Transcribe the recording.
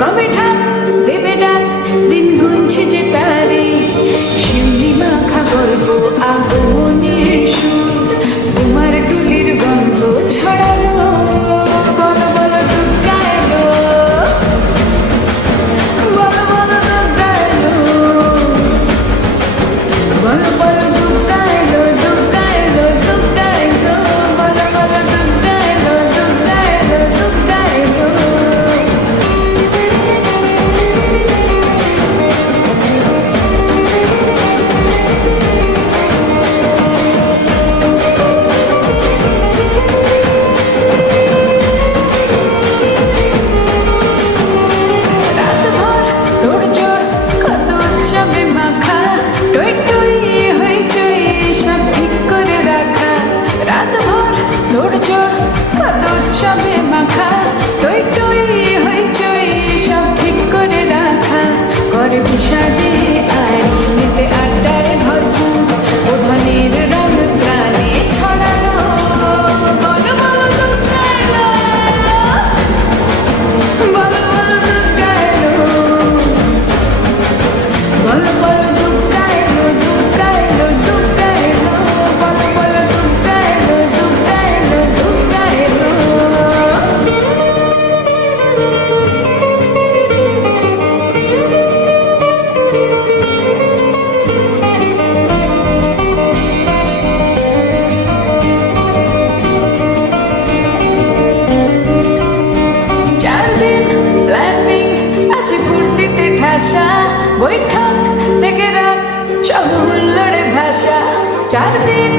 কবে ঢাক দেবে ডাক দিন গুনছে যে তারে শিউলি মাখা গল্প আগমনের সুর তোমার টুলির গন্ধ ছড়ালো বলো বলো দুর্গা এলো বলো বলো দুর্গা এলো বলো বলো দুর্গা এলো দুর্গা এলো দুর্গা এলো বলো বলো দুর্গা এলো দুর্গা এলো দুর্গা এলো রাতভর তোড়জোড় কত উৎসবে মাখা টই টই হইচই সব ঠিক করে রাখা রাতভর তোড়জোড় কত উৎসবে মাখা টই টই হইচই সব ঠিক করে রাখা করে বিষাদে আড়ি নিতে আড্ডায় ভরপুর ওধনের রঙ প্রাণে ছড়ানো বলো বলো দুর্গা এলো বলো বলো দুর্গা এলো বলো বলো দুর্গা এলো দুর্গা এলো দুর্গা এলো বলো বলো দুর্গা এলো দুর্গা এলো দুর্গা এলো চার দিন প্ল্যানিং আছে ফুর্তিতে ঠাসা বৈঠক থেকে রাত সব হুল্লোড়ে ভাষা 4 দিন